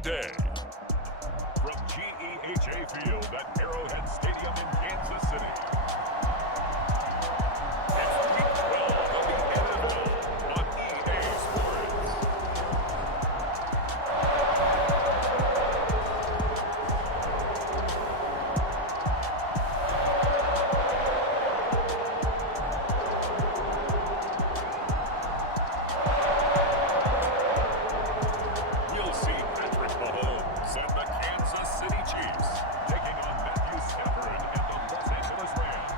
today. From GEHA Field at Arrowhead Stadium in Kansas City. It's Week 12 of the NFL on EA Sports. You'll see Patrick Mahomes and the Kansas City Chiefs taking on Matthew Stafford and the Los Angeles Rams.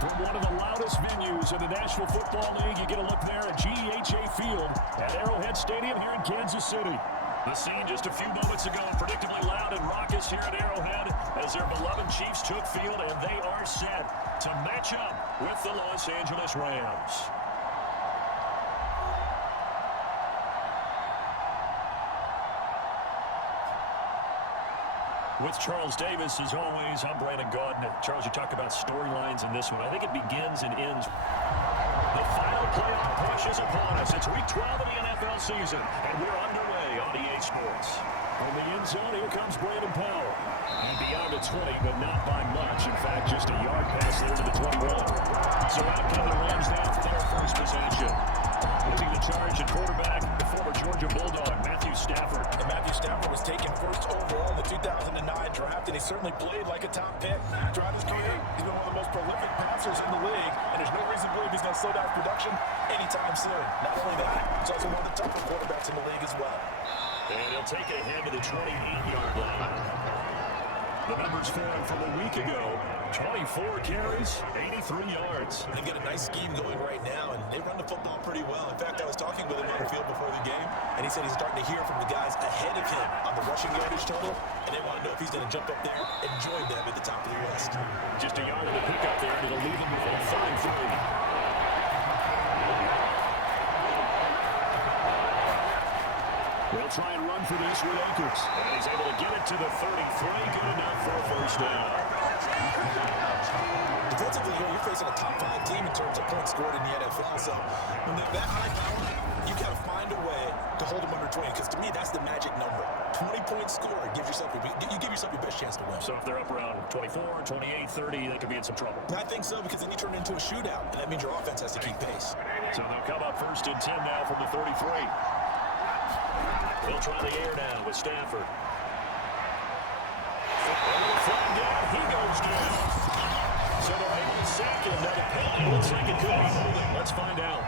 From one of the loudest venues in the National Football League, you get a look there at GEHA Field at Arrowhead Stadium here in Kansas City. The scene just a few moments ago, predictably loud and raucous here at Arrowhead as their beloved Chiefs took field, and they are set to match up with the Los Angeles Rams. With Charles Davis, as always, I'm Brandon Gaudin. Charles, you talk about storylines in this one. I think it begins and ends. The final playoff push is upon us. It's Week 12 of the NFL season, and we're underway on EA Sports. From the end zone, here comes Brandon Powell. And beyond the 20, but not by much. In fact, just a yard pass there to the 21. So out come the Rams now for their first possession. Leading the charge at quarterback, the former Georgia Bulldog, Matthew Stafford. And Matthew Stafford was taken first overall in the 2009 draft, and he certainly played like a top pick. Throughout his career, he's been one of the most prolific passers in the league, and there's no reason to believe he's going to slow down production anytime soon. Not only that, he's also one of the tougher quarterbacks in the league as well. And he'll take it ahead to the 28-yard line. The numbers for him from a week ago, 24 carries, 83 yards. They've got a nice scheme going right now, and they run the football pretty well. In fact, I was talking with him on the field before the game, and he said he's starting to hear from the guys ahead of him on the rushing yardage total, and they want to know if he's going to jump up there and join them at the top of the list. Just a yard of the pickup there, and it'll leave him with a 3rd and 3. They'll try and run for this with Akers. And he's able to get it to the 33. Good enough for a first down. Defensively here, you're facing a top 5 team in terms of points scored in the NFL. So when they're that high power, you got to find a way to hold them under 20. Because to me, that's the magic number. 20 points scored gives yourself you give yourself your best chance to win. So if they're up around 24, 28, 30, they could be in some trouble. I think so, because then you turn it into a shootout, and that means your offense has to keep pace. So they'll come up 1st and 10 now from the 33. They'll try the air down with Stafford. Flag down, he goes down. So they're able to sack him. Now the penalty looks like it could be holding. Let's find out.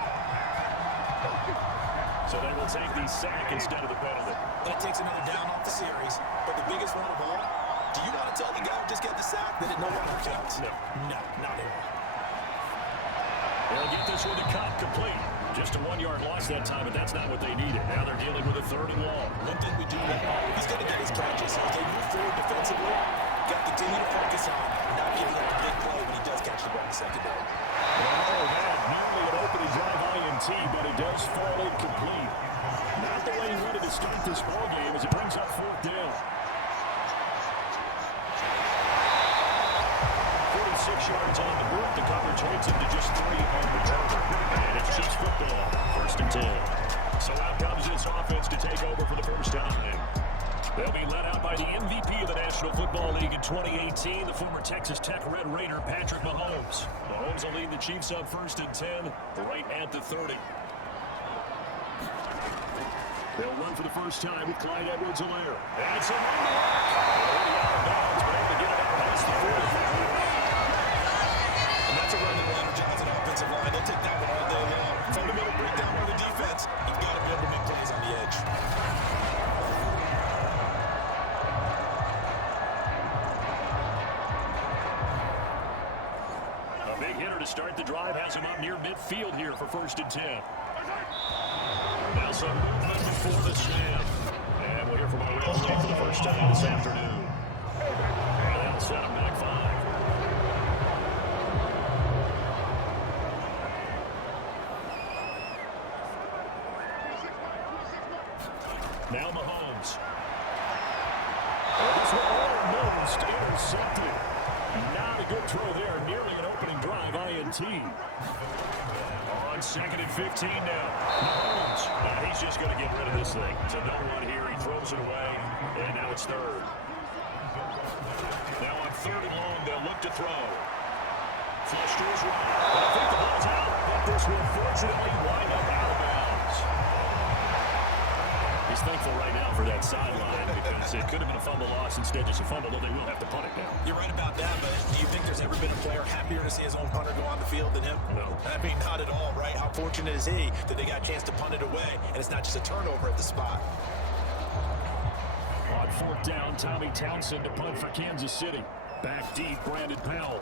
So they will take the sack instead of the penalty. And it takes another down off the series. But the biggest one of all, do you want to tell the guy who just got the sack that it no longer counts? No. No, not at all. They'll get this with a cut complete. Just a 1-yard loss that time, but that's not what they needed. Now they're dealing with a 3rd and long. One thing we do know, he's going to get his catches. So as they move forward defensively, got to continue to focus on not giving up a big play when he does catch the ball in the secondary. Oh, that nearly an opening drive INT, but it does fall incomplete. Not the way he wanted to start this ball game as it brings up 4th down. 46 yards on the move. The coverage holds him to just 3 on the target. And it's just football. 1st and 10. So out comes this offense to take over for the first time. They'll be led out by the MVP of the National Football League in 2018, the former Texas Tech Red Raider, Patrick Mahomes. Mahomes will lead the Chiefs up 1st and 10, right at the 30. They'll run for the first time with Clyde Edwards-Helaire. And it's a number. Out of bounds, but able to get it out past the 40. And that's a run that will energize an offensive line. They'll take that one all day long. Fundamental breakdown by the defense. You've got to be able to make plays on the edge. A big hitter to start the drive has him up near midfield here for 1st and 10. Now some movement before the snap. And we'll hear from our referee for the first time this afternoon. And that'll set him back 5. Now Mahomes. This one almost intercepted. Not a good throw there. Nearly an opening drive INT. On 2nd and 15 now. Mahomes. He's just going to get rid of this thing. So no one here. He throws it away. And now it's 3rd. Now on 3rd and long, they'll look to throw. Flush to his right. But I think the ball's out. But this will fortunately wind up out of bounds. He's thankful right now for that sideline because it could have been a fumble loss. Instead, just a fumble, though they will have to punt it now. You're right about that, but do you think there's ever been a player happier to see his own punter go on the field than him? No. I mean, not at all, right? How fortunate is he that they got a chance to punt it away, and it's not just a turnover at the spot. On 4th down, Tommy Townsend to punt for Kansas City. Back deep, Brandon Powell.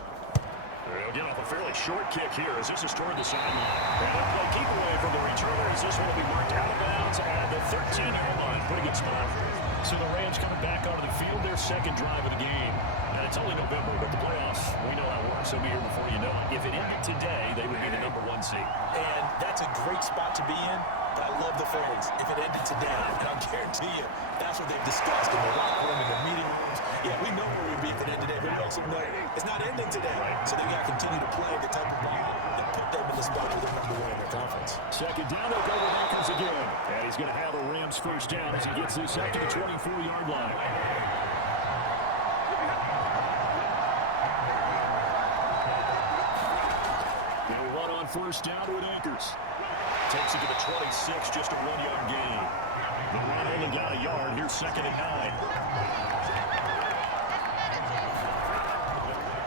They'll get off a fairly short kick here as this is toward the sideline. And they'll keep away from the returner as this one will be marked out of bounds at the 13-yard line. Pretty good spot. So the Rams coming back onto the field, their 2nd drive of the game. And it's only November, but the playoffs, we know how it works. They'll be here before you know it. If it ended today, they would be the number 1 seed. And that's a great spot to be in. I love the phrase, if it ended today. And I'll guarantee you, that's what they've discussed in the locker room, in the meeting rooms. Yeah, we know where we'd be if it ended today, but we also know it's not ending today. So they got to continue to play the type of ball that put them in the spot where they're number 1 in their conference. 2nd down, they'll go with Akers again. And he's going to have the Rams 1st down as he gets this up to the 24-yard line. Now we run on 1st down with Akers. Takes it to the 26, just a 1-yard gain. The run only got a yard. Here's 2nd and 9.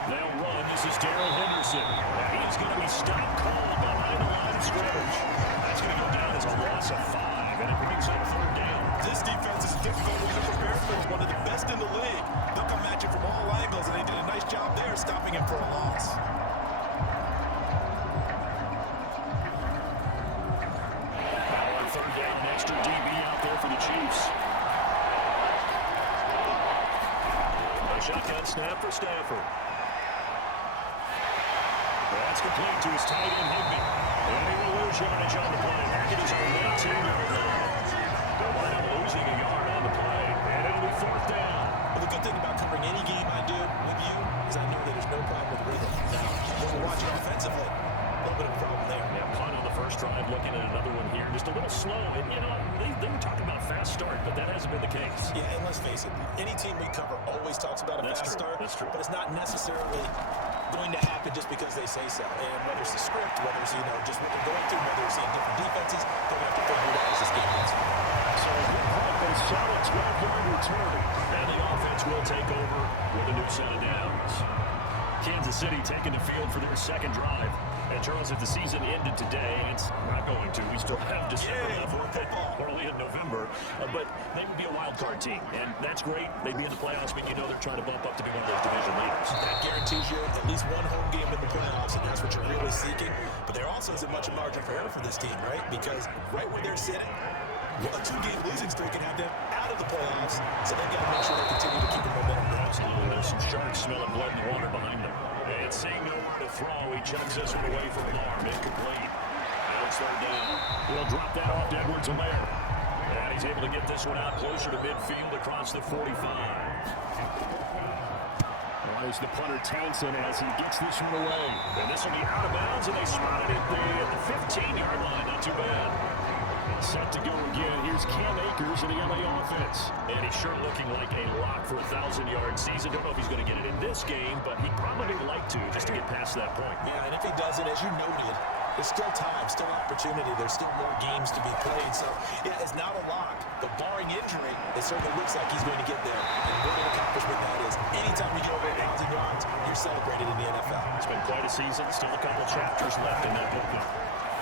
They'll run. This is Darrell Henderson. He's going to be stopped cold behind the line of scrimmage. That's going to go down as a loss of 5, and it brings up 3rd down. This defense is difficult to prepare for. It's one of the best in the league. They'll come at you from all angles, and they did a nice job there stopping him for a loss. Extra DB out there for the Chiefs. A shotgun snap for Stafford. That's complete to his tight end, Higbee. And he will lose yardage on the play. It is a 19-yard line. They'll wind up losing a yard on the play. And it'll be 4th down. Well, the good thing about covering any game I do with you is I know that there's no problem with rhythm. Now, when we're watching offensively, a little bit of a problem there. Yeah, punt on the 1st drive, looking at another one here. Just a little slow. And, you know, they were talking about fast start, but that hasn't been the case. Yeah, and let's face it, any team we cover always talks about a fast start. That's true. But it's not necessarily going to happen just because they say so. And whether it's the script, whether it's, just what they're going through, whether it's seeing different defenses, they're going to have to figure it out as this game goes on. So a good punt, a solid 12-yard return. And the offense will take over with a new set of downs. Kansas City taking the field for their 2nd drive. And Charles, if the season ended today, it's not going to. We still have December left. We're only in November. But they would be a wild card team. And that's great. They'd be in the playoffs, but they're trying to bump up to be one of those division leaders. That guarantees you at least one home game in the playoffs, and that's what you're really seeking. But there also isn't much of margin for error for this team, right? Because right where they're sitting, a 2-game losing streak can have them out of the playoffs. So they've got to make sure they continue to keep the momentum going. Absolutely. There's some sharks smelling blood and water behind them. And seeing nowhere to throw, he chucks this one away from the arm. Incomplete. Now it's 3rd down. He'll drop that off to Edwards-Helaire. And he's able to get this one out closer to midfield across the 45. There's the punter Townsend as he gets this one away. And this will be out of bounds, and they spotted it at the 15-yard line. Not too bad. Set to go again. Here's Cam Akers in the LA offense. And he's sure looking like a lock for a 1,000-yard season. Don't know if he's going to get it in this game, but he'd probably like to just to get past that point. Yeah, and if he does it, as you noted, there's still time, still opportunity. There's still more games to be played. So, yeah, it's not a lock. But barring injury, it certainly looks like he's going to get there. And what an accomplishment that is. Anytime you get over 1,000 yards, you're celebrated in the NFL. It's been quite a season. Still a couple chapters left in that book.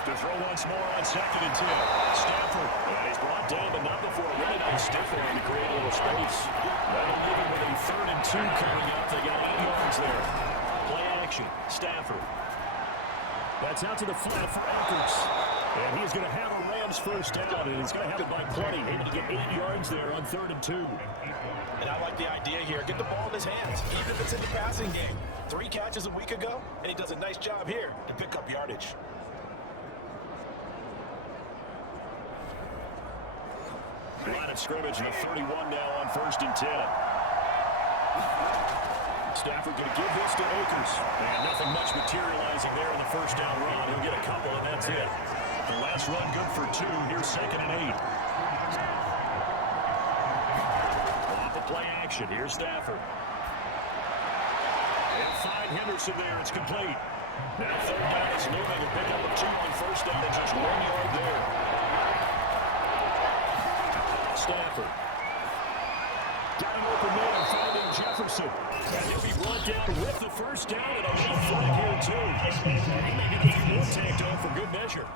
To throw once more on 2nd and 10. Stafford. And he's brought down, but not before a really nice stiff arm to create a little space. That'll give him with a 3rd and 2 coming up. They got 8 yards there. Play action. Stafford. That's out to the flat for Akers. And he's going to have a Rams 1st down, and he's going to have it by plenty. Able to get 8 yards there on 3rd and 2. And I like the idea here. Get the ball in his hands, even if it's in the passing game. 3 catches a week ago, and he does a nice job here to pick up yardage. Line of scrimmage and a 31 now on 1st and 10. Stafford going to give this to Akers. And nothing much materializing there in the first down run. He'll get a couple, and that's it. The last run good for 2. Here's 2nd and 8. Off the play action. Here's Stafford. And find Henderson there. It's complete. Now 3rd down is moving. A pick up of 2 on 1st down and just 1 yard there. Stafford. Got an open man, finding Jefferson. And he'll be brought down with the 1st down and a little flag here, too. Maybe a few more tacked on for good measure.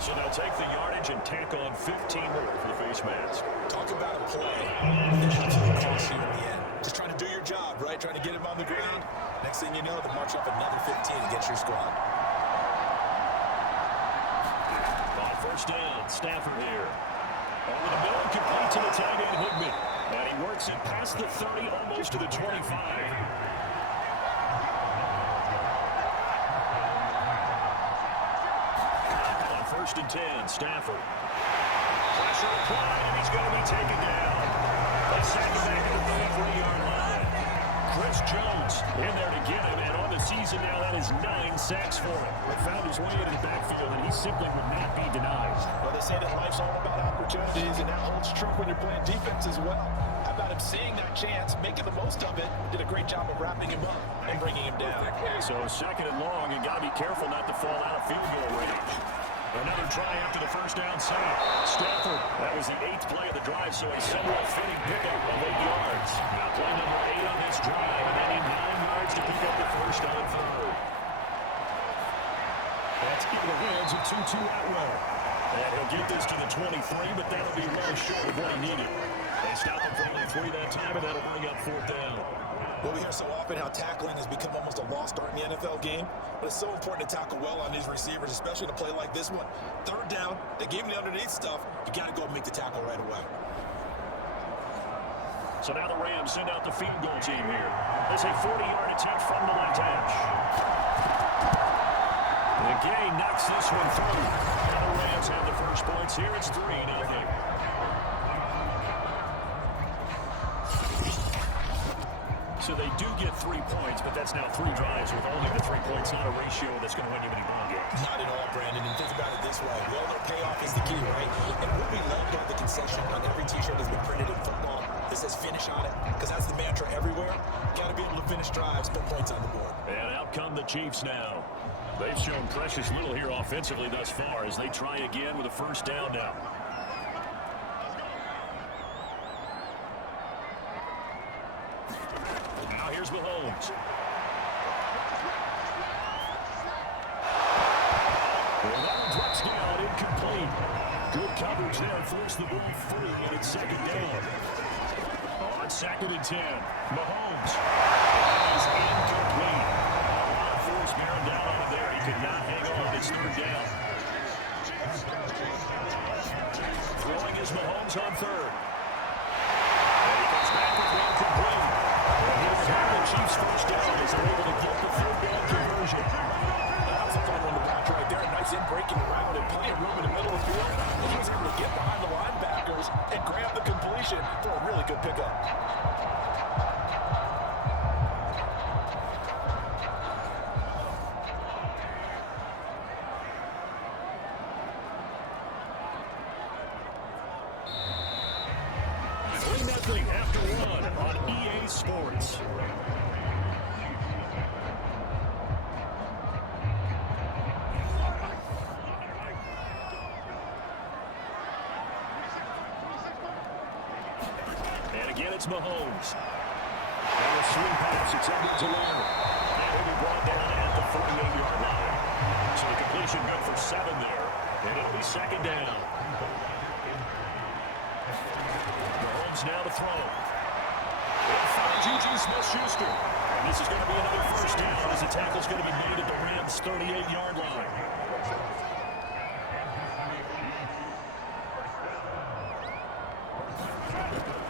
So they'll take the yardage and tack on 15 more for the face mask. Talk about a play that absolutely costs you in the end. Just trying to do your job, right? Trying to get him on the ground. Next thing you know, they'll march off another 15 against your squad. On 1st down, Stafford here. Over the middle, complete to the tight end, Higbee. And he works it past the 30, almost to the 25. On 1st and 10, Stafford. Pressure applied, and he's going to be taken down. Let's sack him back at the 3-yard line. Chris Jones in there to get him, and on the season now, that is 9 sacks for him. He found his way into the backfield, and he simply would not be denied. Well, they say that life's all about opportunities, and that holds true when you're playing defense as well. How about him seeing that chance, making the most of it, did a great job of wrapping him up and bringing him down. So 2nd and long, you got to be careful not to fall out of field goal range. Another try after the 1st down sack. Stafford, that was the 8th play of the drive, so a somewhat fitting pickup of 8 yards. Now play number 8 on this drive, and they need 9 yards to pick up the 1st on 3rd. That's in the hands of Tutu Atwell. And he'll get this to the 23, but that'll be well short of what he needed. They stop him for only 3 that time, and that'll bring up 4th down. Well, we hear so often how tackling has become almost a lost art in the NFL game, but it's so important to tackle well on these receivers, especially in a play like this one. 3rd down, they gave him the underneath stuff. You got to go and make the tackle right away. So now the Rams send out the field goal team here. There's a 40-yard attempt from the left hash. The Gay knocks this one through. Now the Rams have the first points here. It's 3-0. So they do get 3 points, but that's now 3 drives with only the 3 points, not a ratio that's going to win you many ball games. Not at all, Brandon, and think about it this way. Well, their payoff is the key, right? And what we love about the concession on every T-shirt that's been printed in football that says finish on it, because that's the mantra everywhere. Got to be able to finish drives, put points on the board. And out come the Chiefs now. They've shown precious little here offensively thus far as they try again with a 1st down now. Now here's Mahomes. Well, that one drops down, incomplete. Good coverage there, forced the move through, and it's 2nd down. On 2nd and 10, Mahomes is incomplete. A lot of force bearing down on him there. He could not hang on. It's 3rd down. Throwing is Mahomes on 3rd. And he comes back with one complete. And he'll have the Chiefs' 1st down as they're able to get the 3rd down conversion. That was a fun one to watch right there. Nice in-breaking route and plenty of room in the middle of the field. And he was able to get behind the linebackers and grab the completion for a really good pickup. After 1 on EA Sports. And again, it's Mahomes. And a swing pass, it's ended to Larry. And he'll be brought down at the 48-yard line. So the completion good for 7 there. And it'll be 2nd down. Mahomes now to throw. Juju Smith-Schuster. And this is going to be another 1st down as the tackle's going to be made at the Rams' 38-yard line.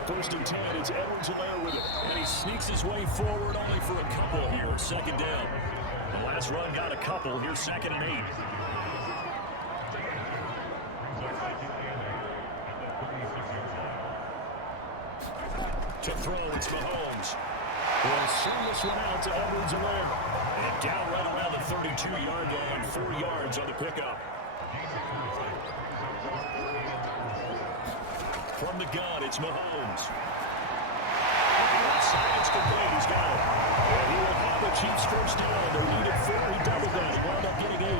First and 10, it's Edwards-Helaire with it. And he sneaks his way forward only for a couple here, 2nd down. The last run got a couple. Here's 2nd and 8. To throw, it's Mahomes. Will send this one out to Edwards-Helaire. And down right around the 32-yard line, 4 yards on the pickup. From the gun, it's Mahomes. It's complete. He's got it. And he will have the Chiefs first down. They needed 4. He doubled that. He wound up getting 8.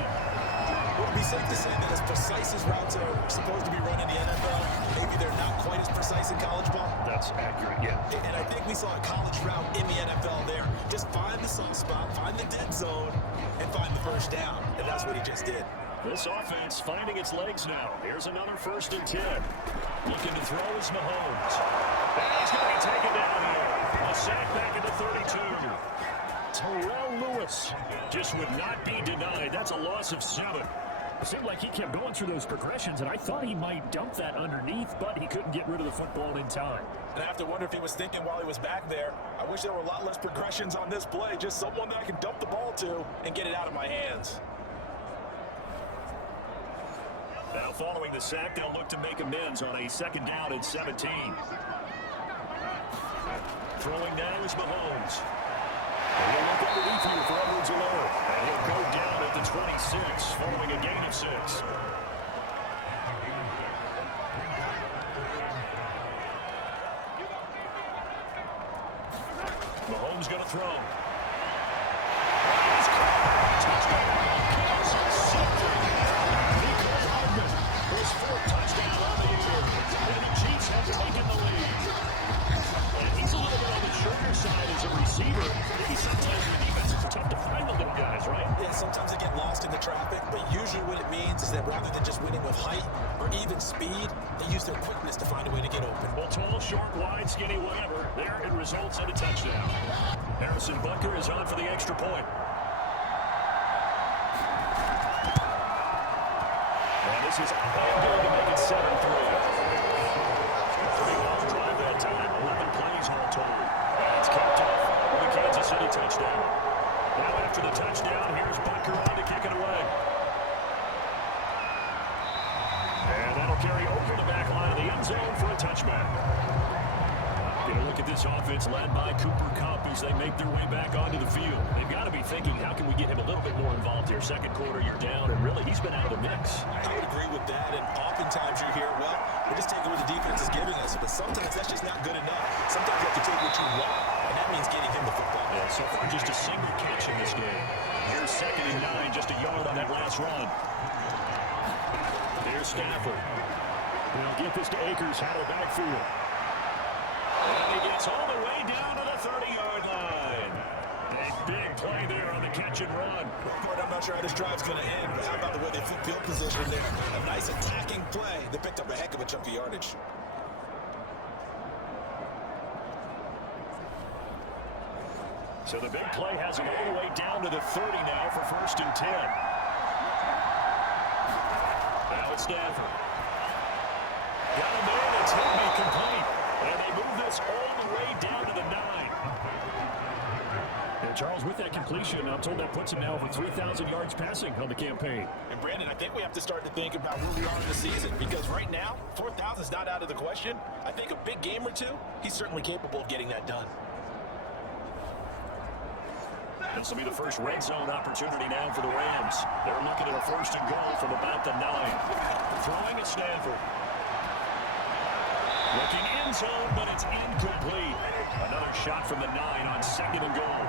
Would it be safe to say that as precise as routes are supposed to be run in the NFL, maybe they're not quite as precise in college ball? That's accurate, yeah. And I think we saw a college route in the NFL there. Just find the soft spot, find the dead zone, and find the first down. And that's what he just did. This offense finding its legs now. Here's another 1st and 10. Looking to throw is Mahomes. And he's going to be taken down here. A sack back at the 32. Terrell Lewis just would not be denied. That's a loss of 7. It seemed like he kept going through those progressions, and I thought he might dump that underneath, but he couldn't get rid of the football in time. And I have to wonder if he was thinking while he was back there, I wish there were a lot less progressions on this play, just someone that I can dump the ball to and get it out of my hands. Now following the sack, they'll look to make amends on a 2nd down and 17. Throwing now is Mahomes. He'll look underneath here for Edwards-Helaire. And he'll go down at the 26 following a gain of 6. Mahomes going to throw. Touchdown. Kansas City. His 4th touchdown on the year. And the Chiefs have taken the lead. And he's a little bit on the shorter side as a receiver. Maybe sometimes the defense is tough to find the little guys, right? Yeah, sometimes they get lost in the traffic, but usually what it means is that rather than just winning with height or even speed, they use their quickness to find a way to get open. Well, tall, short, wide, skinny, whatever. There it results in a touchdown. Harrison Butker is on for the extra point. And this is going to make it 7-3. Pretty long drive that time. 11 plays all total. And it's capped off with a Kansas City touchdown. Now after the touchdown, here's Butker on to kick it away. And that'll carry over the back line of the end zone for a touchback. Going to look at this offense led by Cooper Kupp as they make their way back onto the field. They've got to be thinking, how can we get him a little bit more involved here? 2nd quarter, you're down, and really, he's been out of the mix. I would agree with that, and oftentimes you hear, well, we're just taking what the defense is giving us, but sometimes that's just not good enough. Sometimes you have to take what you want, and that means getting him the football. Yeah, so far, just a single catch in this game. Here's 2nd and 9, just a yard on that last run. There's Stafford. He'll get this to Akers out of the backfield. And he gets all the way down to the 30-yard line. Big play there on the catch and run. I'm not sure how this drive's going to end, but how about the way they flip field position there? A nice attacking play that picked up a heck of a chunk of yardage. So the big play has him all the way down to the 30 now for 1st and 10. Now it's Stafford. Got him in. It's hit me complete. And they move this all the way down to the 9. And Charles, with that completion, I'm told that puts him now over 3,000 yards passing on the campaign. And Brandon, I think we have to start to think about where we are in the season, because right now, 4,000 is not out of the question. I think a big game or two, he's certainly capable of getting that done. This will be the first red zone opportunity now for the Rams. They're looking at a 1st and goal from about the 9. Throwing at Stafford. Looking end zone, but it's incomplete. Another shot from the 9 on 2nd and goal.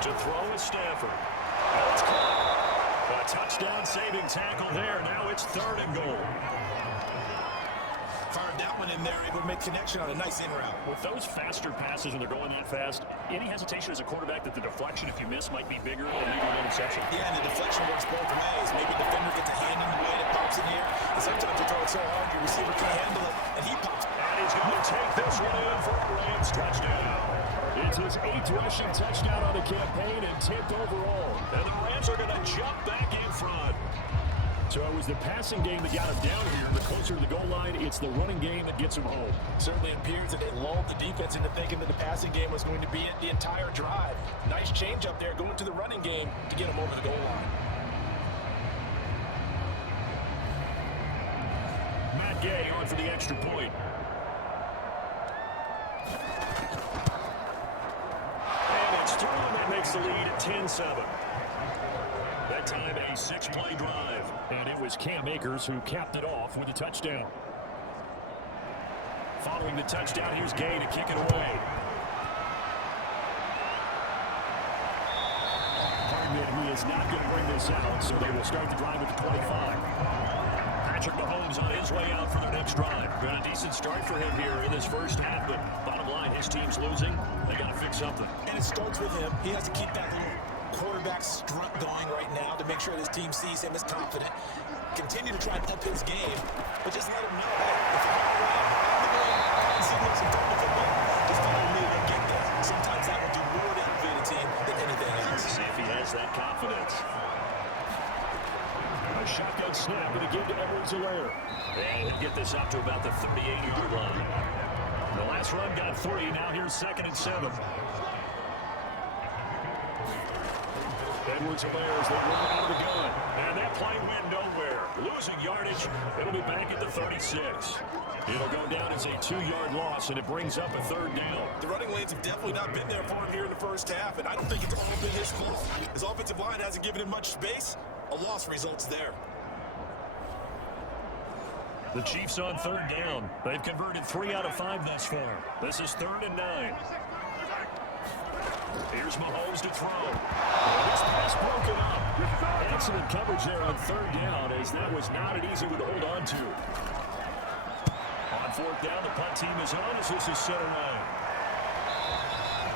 To throw is Stafford. Now it's caught. A touchdown-saving tackle there. Now it's 3rd and goal. Fired that one in there, able to make connection on a nice in route. With those faster passes and they're going that fast, any hesitation as a quarterback that the deflection, if you miss, might be bigger than leaving an interception? Yeah, and the deflection works both ways. Maybe the defender gets a hand in the way and it pops in here. And sometimes you throw it so hard, your receiver can't handle it, and he pops. And he's going to take this one in for a Rams touchdown. It's his 8th rushing touchdown on the campaign and 10th overall. And the Rams are going to jump back in front. So it was the passing game that got him down here. The closer to the goal line, it's the running game that gets him home. Certainly appears that they lulled the defense into thinking that the passing game was going to be it the entire drive. Nice change up there, going to the running game to get him over the goal line. Matt Gay on for the extra point. the lead at 10-7. That time, a 6-play drive. And it was Cam Akers who capped it off with a touchdown. Following the touchdown, here's Gay to kick it away. Hardman, he is not going to bring this out, so they will start the drive at the 25. Patrick Mahomes on his way out for their next drive. Got a decent start for him here in this first half, but bottom line, his team's losing. They got to fix something. And it starts with him. He has to keep that little quarterback strut going right now to make sure his team sees him as confident. Continue to try and up his game, but just let him know, hey, if you're going around the game, signals and throwing the football, just follow me and get there. Sometimes that will do more to elevate a team than anything else. See if he has that confidence. A shotgun snap and a give to Edwards-Helaire. And he'll get this up to about the 38-yard line. The last run got 3. Now here's 2nd and 7. Edwards-Helaire is the run out of the gun. And that play went nowhere. Losing yardage. It'll be back at the 36. It'll go down as a 2-yard loss, and it brings up a 3rd down. The running lanes have definitely not been there for him here in the first half, and I don't think it's all been his fault. His offensive line hasn't given him much space. A loss results there. The Chiefs on 3rd down. They've converted 3 out of 5 thus far. This is 3rd and 9. Here's Mahomes to throw. This pass broken up. Excellent coverage there on 3rd down, as that was not an easy one to hold on to. On 4th down, the punt team is on as this is center line.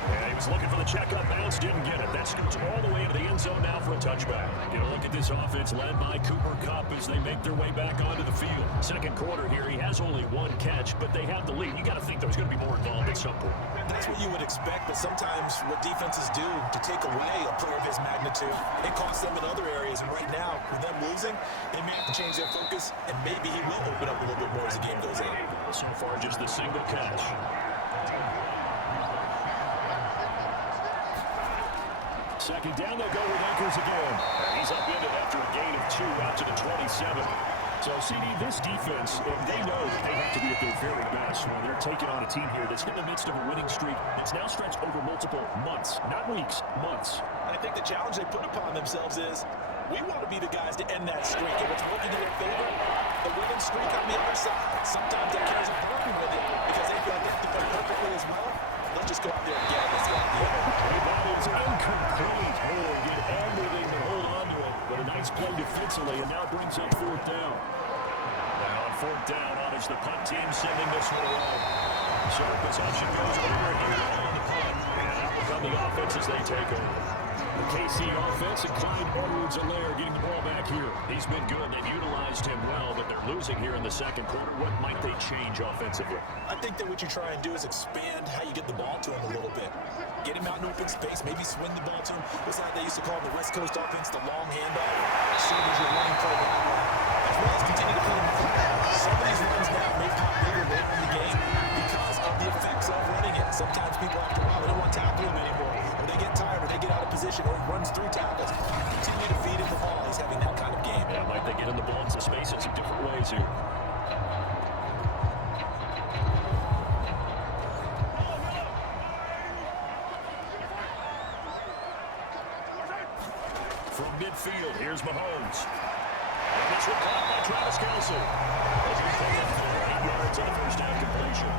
And he was looking for the check-up bounce, didn't get it. That scoots all the way into the end zone now for a touchback. You know, look at this offense led by Cooper Kupp as they make their way back onto the field. Second quarter here, he has only 1 catch, but they have the lead. You got to think there's going to be more involved at some point. That's what you would expect, but sometimes what defenses do to take away a player of his magnitude, it costs them in other areas. And right now, with them losing, they may have to change their focus, and maybe he will open up a little bit more as the game goes on. So far, just the single catch. Second down, they'll go with Akers again. He's upended after a gain of 2 out to the 27. So, CD, this defense, they know that they have to be at their very best when they're taking on a team here that's in the midst of a winning streak that's now stretched over multiple months, not weeks, months. And I think the challenge they put upon themselves is, we want to be the guys to end that streak. If it's working in their favor, the winning streak on the other side, sometimes that carries a burden with it because they feel like they have to play perfectly as well. They'll just go out there and get it. That is incomplete. Oh, get everything to hold on to it. But a nice play defensively, and now brings up 4th down. And on 4th down, on is the punt team sending this one away. Sharp's option goes over here on the punt. And out will come the offense as they take over. The KC offense and Clyde Edwards-Helaire getting the ball back here. He's been good. They've utilized him well, but they're losing here in the second quarter. What might they change offensively? I think that what you try and do is expand how you get the ball to him a little bit. Get him out in open space, maybe swing the ball to him. What's that they used to call the West Coast offense, the long handoff? As soon as you're running play that way. As well as continue to put him in front. Some of these runs now may pop bigger late in the game because of the effects of running it. Sometimes people after a while, they don't want to tackle him anymore. Or they get tired, or they get out of position, or he runs through tackles. Continue to feed him the ball. He's having that kind of game. Yeah, might they get in the ball into space in some different ways here. From midfield, here's Mahomes. And this one caught by Travis Kelce. As he picked up 8 yards on the first down completion.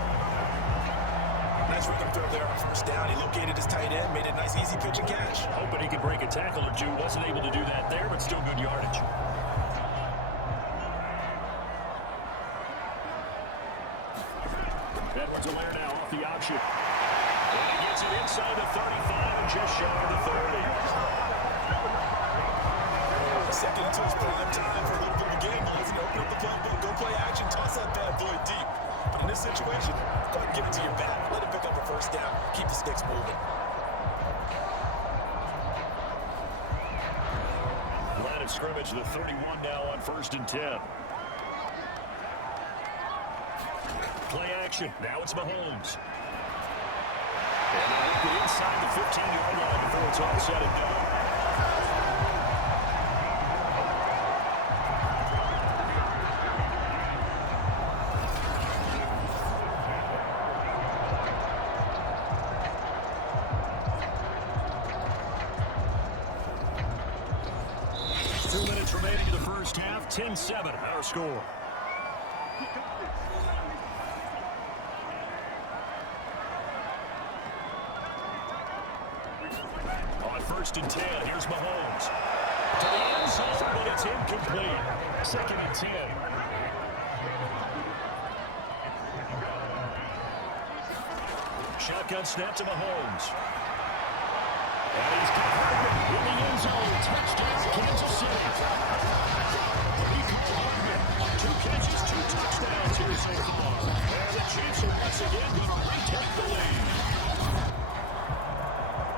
Nice rhythm throw there on first down. He located his tight end, made a nice easy pitch and catch. Hoping he could break a tackle or 2. Wasn't able to do that there, but still good yardage. Edwards-Helaire now off the option. And he gets it inside the 35 and just shy of the 30. Second into his prime time for a little bit of a game. He doesn't open up the playbook, go play action, toss that bad boy deep. But in this situation, go ahead and give it to your back. Let him pick up a first down. Keep the sticks moving. Line of scrimmage, the 31 now on 1st and 10. Play action. Now it's Mahomes. And they'll get inside the 15-yard line before it's all said and done. 10-7, our score. On 1st and 10, here's Mahomes. To the end zone, but it's incomplete. 2nd and 10. Shotgun snap to Mahomes. And he's converted in the end zone. Touchdown, Kansas City. Two catches, 2 touchdowns here so far. And the Chiefs are once again going to retake the lead.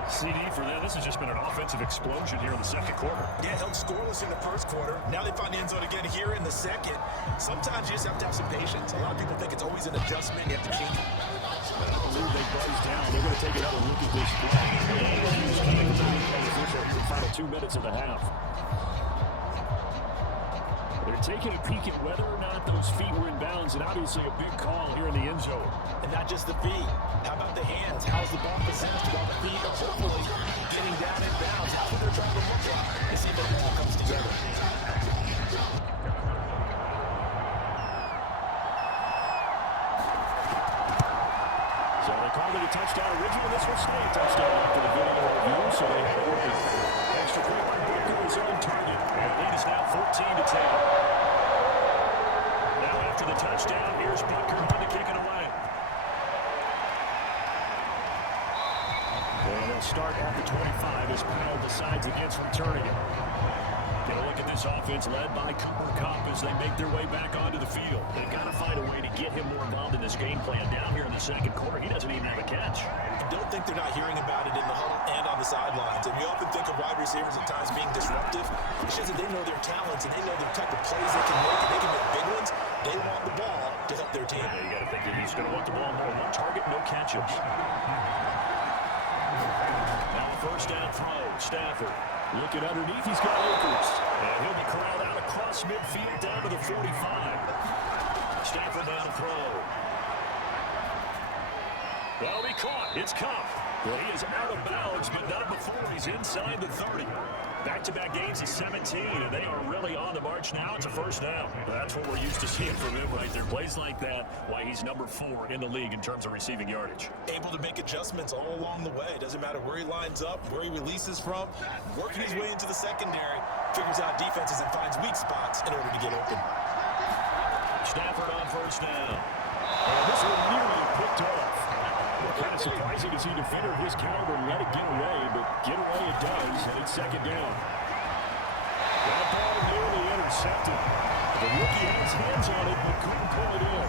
CD for them. This has just been an offensive explosion here in the second quarter. Yeah, held scoreless in the first quarter. Now they find the end zone again here in the second. Sometimes you just have to have some patience. A lot of people think it's always an adjustment. You have to change it. I don't believe they buzzed down. They're going to take another look at this. The final 2 minutes of the half. They're taking a peek at whether or not those feet were in bounds, and obviously a big call here in the end zone. And not just the feet. How about the hands? How's the ball possessed while the feet are hopefully getting down in bounds? That's what they're trying to look at and see if it all comes together. So they called it a touchdown originally. This will stay a touchdown after the video review, so they had it right. Extra point by Booker is on target. And the lead is now 14-10. Now after the touchdown, here's Booker going to kick it away. And they'll start at the 25 as Powell decides against returning it. Get a look at this offense led by Cooper Kupp as they make their way back onto the field. They've got to find a way to get him more involved in this game plan. Down here in the second quarter, he doesn't even have a catch. I don't think they're not hearing about it in the huddle and on the sidelines. And we often think of wide receivers at times being disruptive. It's just that they know their talents and they know the type of plays they can make. And they can make big ones. They want the ball to help their team. Yeah, you got to think that he's going to want the ball more. One target, no catches. Now first down throw, Stafford. Looking underneath, he's got Akers. And he'll be corralled out across midfield down to the 45. Stafford down to throw. Well, he caught. It's Kupp. Well, he is out of bounds, but not before he's inside the 30. Back-to-back games of 17, and they are really on the march now. It's a first down. That's what we're used to seeing from him right there. Plays like that, why he's number 4 in the league in terms of receiving yardage. Able to make adjustments all along the way. Doesn't matter where he lines up, where he releases from. Working his way into the secondary. Figures out defenses and finds weak spots in order to get open. Stafford on first down. And this one nearly picked off. Kind of surprising to see a defender of his caliber let it get away, but get away it does, and it's second down. That ball nearly intercepted. The rookie had his hands on it, but couldn't pull it in.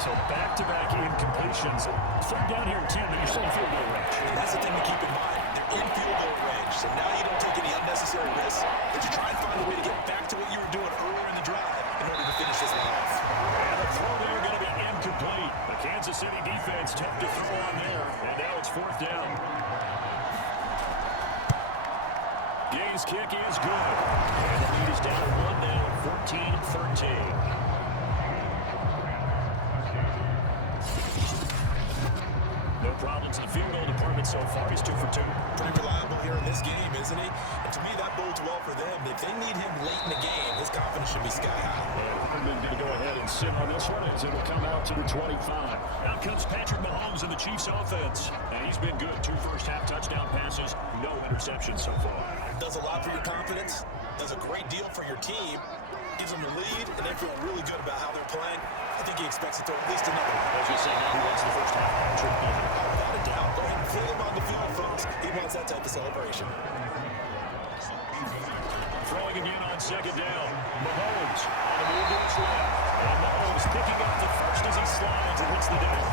So back-to-back incompletions. Third down here, Tim, but you're still in field goal range. And that's the thing to keep in mind. They're in field goal range, so now you don't take any unnecessary risks, but you try and find a way to get back to what you were doing earlier in the drive in order to finish this one off. And the throw there going to be incomplete. The Kansas City defense tough to throw on there, and now it's fourth down. Gay's kick is good. And the lead is down 1 now, 14-13. No problems in the field goal department so far. He's 2 for 2. Pretty reliable here in this game, isn't he? And to me, that bodes well for them. If they need him late in the game, his confidence should be sky high. Hartman going to go ahead and sit on this one as it will come out to the 25. Out comes Patrick Mahomes in the Chiefs offense. And he's been good. 2 first-half touchdown passes, no interceptions so far. Does a lot for your confidence. Does a great deal for your team. Gives them the lead, and they feel really good about how they're playing. I think he expects to throw at least another one. As you say, now who wants the first half? Patrick Mahomes. Without a doubt. Go ahead and fling him on the field, folks. He wants that type of celebration. Throwing again on second down. Mahomes on the move to his left. And Mahomes picking up the first as he slides and hits the deck.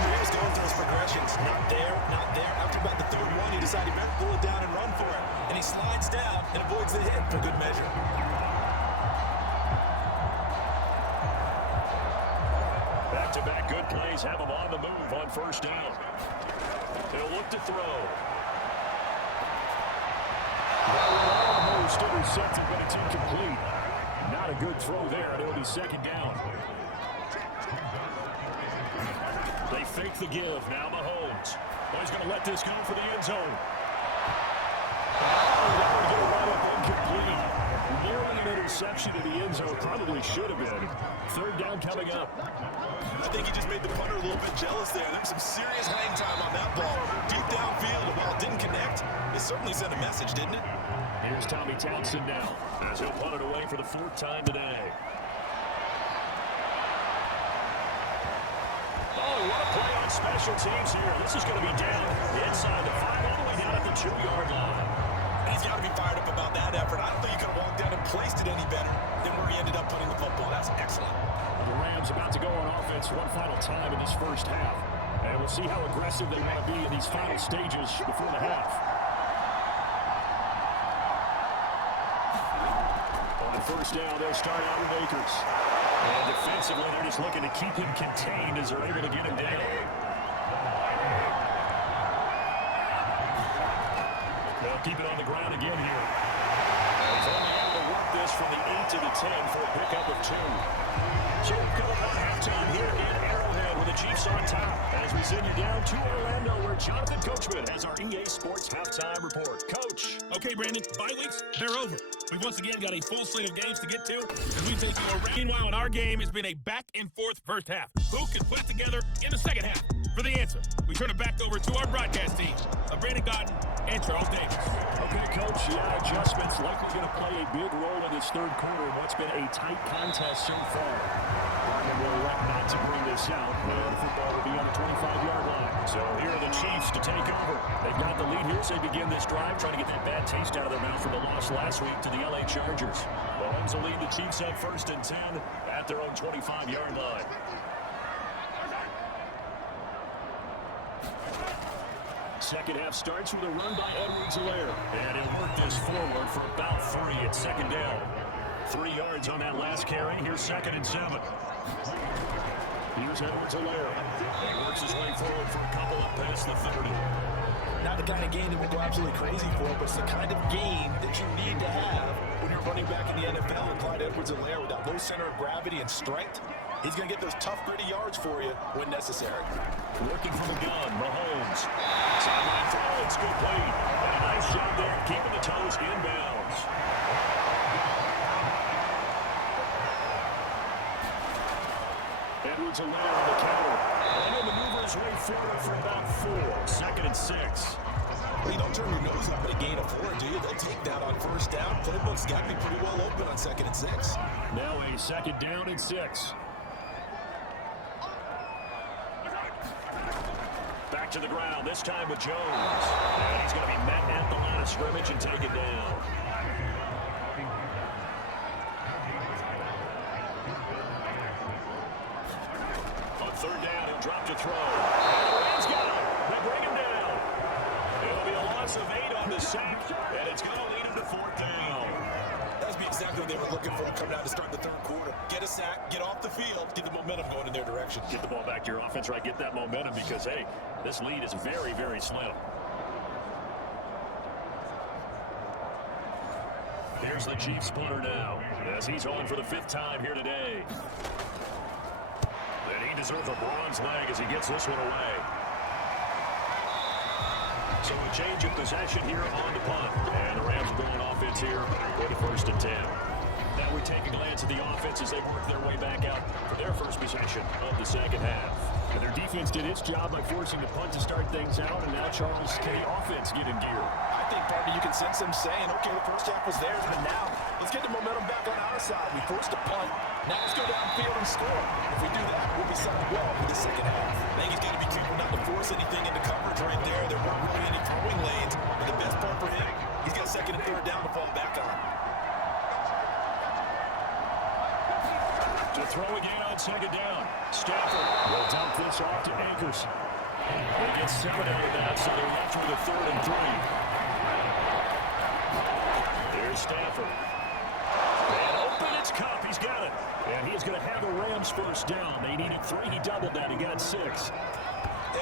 He was going through his progressions. Not there, not there. After about the third one, he decided to pull it down and run for it. And he slides down and avoids the hit for good measure. Back-to-back good plays have him on the move on first down. He'll look to throw. Almost intercepted, but it's incomplete. Not a good throw there, and it'll be second down. They fake the give. Now Mahomes. Oh, he's going to let this go for the end zone. Oh, that one's going to run up incomplete. Nearly an reception to the end zone. Probably should have been. Third down coming up. I think he just made the punter a little bit jealous there. There's some serious hang time on that ball. Deep downfield, and while it didn't connect, it certainly sent a message, didn't it? Here's Tommy Townsend now, as he'll punt it away for the 4th time today. Oh, what a play on special teams here. This is going to be down inside the 5, all the way down at the 2-yard line. He's got to be fired up about that effort. I don't think he could have walked down and placed it any better than where he ended up putting the football. That's excellent. The Rams about to go on offense one final time in this first half. And we'll see how aggressive they want to be in these final stages before the half. On the first down, they'll start out with Akers. And defensively, they're just looking to keep him contained as they're able to get him down. They'll keep it on the ground again here. He's only able to work this from the 8 to the 10 for a pickup of 2. So we'll come up on halftime here in Arrowhead with the Chiefs on top as we send you down to Orlando where Jonathan Coachman has our EA Sports halftime report. Coach. Okay, Brandon, bye weeks, they're over. We've once again got a full slate of games to get to, and we take you around. Meanwhile, in our game, it's been a back-and-forth first half. Who can put it together in the second half? For the answer, we turn it back over to our broadcast team of Brandon Godden and Charles Davis. Okay, Coach, adjustments likely going to play a big role in this third quarter in what's been a tight contest so far. And will elect not to bring this out, and football will be on the 25-yard line. So here are the Chiefs to take over. They've got the lead here as they begin this drive, trying to get that bad taste out of their mouth from the loss last week to the LA Chargers. Mahomes will lead the Chiefs at 1st and 10 at their own 25-yard line. Second half starts with a run by Edwards-Helaire. And he'll work this forward for about 3 at 2nd down. 3 yards on that last carry. Here's 2nd and 7. Here's Edwards-Helaire. He works his way forward for a couple up past the 30. Not the kind of game that we'll go absolutely crazy for, but it's the kind of game that you need to have when you're running back in the NFL. And Clyde Edwards-Helaire with that low center of gravity and strength, he's going to get those tough, gritty yards for you when necessary. Working from the gun, Mahomes. Sideline throw, it's complete. And a nice job there, keeping the toes inbounds. Edwards-Helaire on the counter. And he'll maneuver his way forward for about 4. 2nd and 6. Well, you don't turn your nose up at a gain of 4, do you? They'll take that on 1st down. Playbook's got to be pretty well open on 2nd and 6. Now a 2nd down and 6. Back to the ground, this time with Jones. And he's going to be met at the line of scrimmage and take it down. On 3rd down, he'll drop to throw. And the Rams got him. They bring him down. It'll be a loss of 8 on the sack, and it's going to lead him to 4th down. That would be exactly what they were looking for to come down to start the 3rd quarter. Get a sack, get off the field, get the momentum going in their direction. Get the ball back to your offense, right? Get that momentum because, hey, this lead is very, very slim. Here's the Chiefs punter now as he's on for the 5th time here today. And he deserves a bronze leg as he gets this one away. So a change of possession here on the punt. And the Rams are going offense here with the 1st and 10. Now we take a glance at the offense as they work their way back out for their first possession of the 2nd half. And their defense did its job by forcing the punt to start things out, and now Charles, can the offense get in gear? I think, partner, you can sense them saying, okay, the first half was theirs, but now let's get the momentum back on our side. We forced a punt. Now let's go downfield and score. If we do that, we'll be set up well for the 2nd half. I think he's going to be careful not to force anything into coverage right there. There weren't really any throwing lanes, but the best part for him, he's got 2nd and 3rd down to fall back on. To throw again on 2nd down. Stafford will dump this off to Akers. They get 7 out of that, so they're left with a 3rd and 3. Here's Stafford. And open, it's Cup. He's got it. And he's going to have the Rams 1st down. They needed 3. He doubled that. He got 6.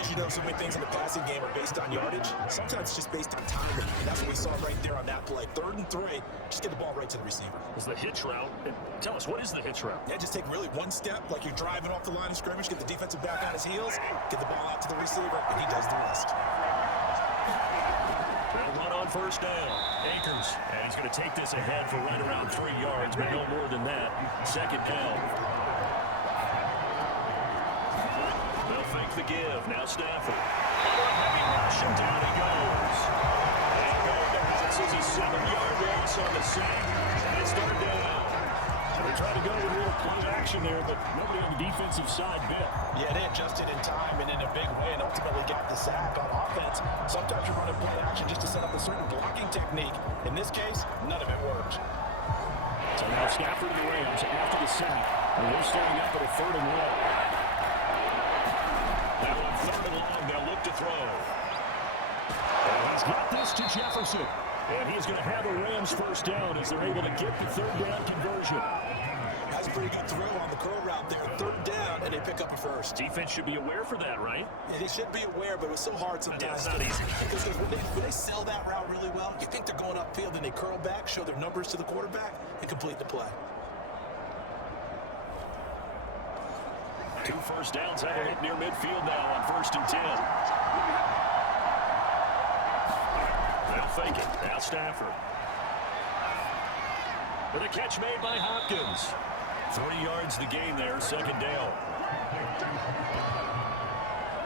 As you know, so many things in the passing game are based on yardage. Sometimes it's just based on timing, and that's what we saw right there on that play. 3rd and 3, just get the ball right to the receiver. It's the hitch route. Tell us, what is the hitch route? Yeah, just take really one step, like you're driving off the line of scrimmage, get the defensive back on his heels, get the ball out to the receiver, and he does the rest. They'll run on first down. Akers, and he's going to take this ahead for right around 3 yards, but no more than that. Second down. They'll fake the give. Now Stafford. Heavy rush, and down he goes. And this is a 7-yard loss on the sack, and it's third down. They tried to go with a little play action there, but nobody on the defensive side bit. Yeah, they adjusted in time and in a big way and ultimately got the sack on offense. Sometimes you run a play action just to set up a certain blocking technique. In this case, none of it worked. So now Stafford and the Rams after the sack, and they're starting up at a 3rd and long. Now on 3rd and long, they'll look to throw. And he's got this to Jefferson. And he's going to have a Rams first down as they're able to get the 3rd down conversion. That's a pretty good throw on the curl route there. 3rd down, and they pick up a first. Defense should be aware for that, right? Yeah, they should be aware, but it was so hard sometimes. Yeah, it's not easy. Because when they sell that route really well, you think they're going upfield, and they curl back, show their numbers to the quarterback, and complete the play. 2 first downs have it up near midfield now on 1st and 10. They'll fake it. Now Stafford. With a catch made by Hopkins. 3 yards the gain there, 2nd down.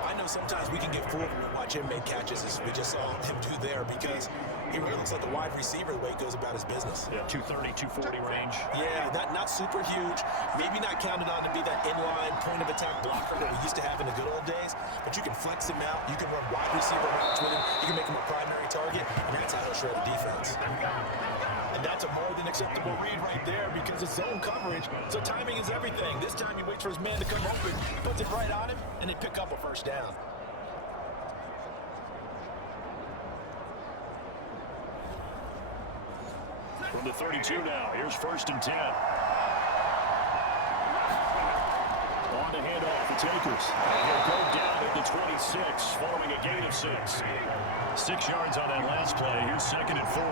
I know sometimes we can get fooled when we watch him make catches as we just saw him do there because he really looks like a wide receiver the way he goes about his business. Yeah, 230, 240 range. Yeah, not super huge. Maybe not counted on to be that inline point of attack blocker that we used to have in the good old days, but you can flex him out. You can run wide receiver routes with him. You can make him a primary target, and that's how he'll shred a defense. And that's a more than acceptable read right there because it's zone coverage, so timing is everything. This time he waits for his man to come open, puts it right on him, and they pick up a first down. From the 32 now, here's 1st and 10. On the handoff, it's Akers. He'll go down at the 26 following a gain of 6. 6 yards on that last play. Here's 2nd and 4.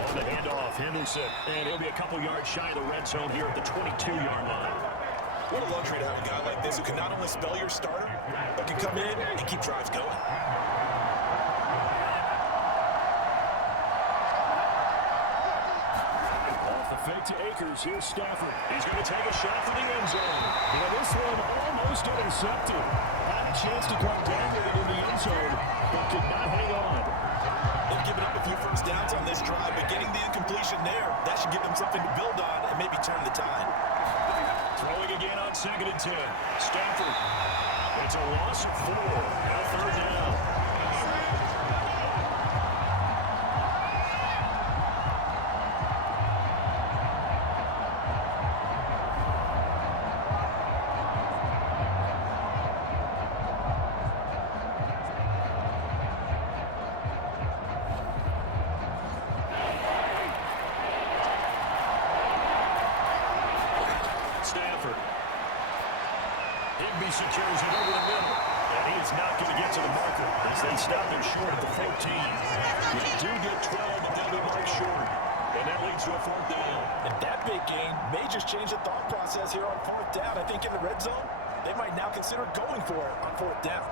On the handoff, Henderson. And he'll be a couple yards shy of the red zone here at the 22-yard line. What a luxury to have a guy like this who can not only spell your starter, but can come in and keep drives going. Fake to Akers. Here's Stafford. He's going to take a shot for the end zone. This one almost intercepted. Had a chance to come down with it in the end zone, but could not hang on. They've given up a few first downs on this drive, but getting the incompletion there, that should give them something to build on and maybe turn the tide. Throwing again on 2nd and 10. Stafford. It's a loss of 4. Now 3rd down. Secures it over the middle, and he is not going to get to the marker as they stop him short at the 14. They do get 12, but they'll be marked short, and that leads to a 4th down. And that big gain may just change the thought process here on 4th down. I think in the red zone, they might now consider going for it on 4th down.